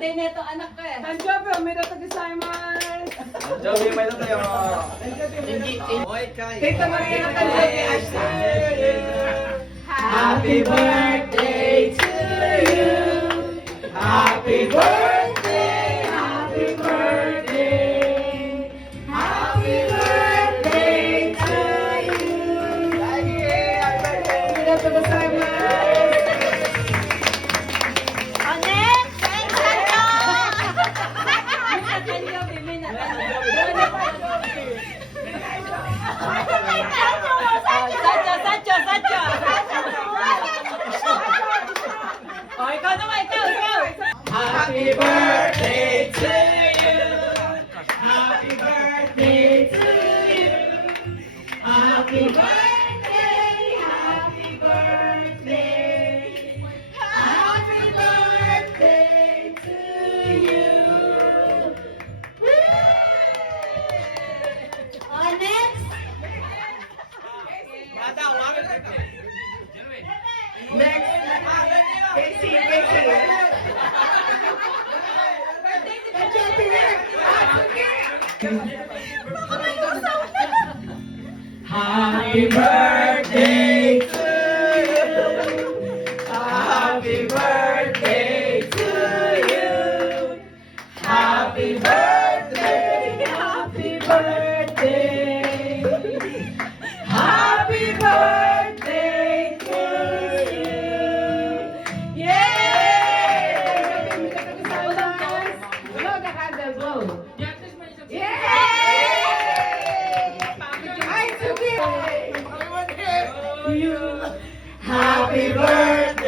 birthday nito anak ko eh. Tanjobi, omedetou gozaimasu. Tanjobi, omedetou yo. Tita Maria ng Tanjobi, Ashley. Happy birthday to you. Happy birthday, happy birthday. Happy birthday to you. Omedetou gozaimasu. Happy birthday to you. Happy birthday to you. Happy birthday, happy birthday. Happy birthday to you. On next. Casey. Happy birthday to you. Happy birthday to you. Happy birthday, happy birthday. Happy birthday to you. Yay! Blow the candle, blow. Yay! Ay, sige! Happy birthday.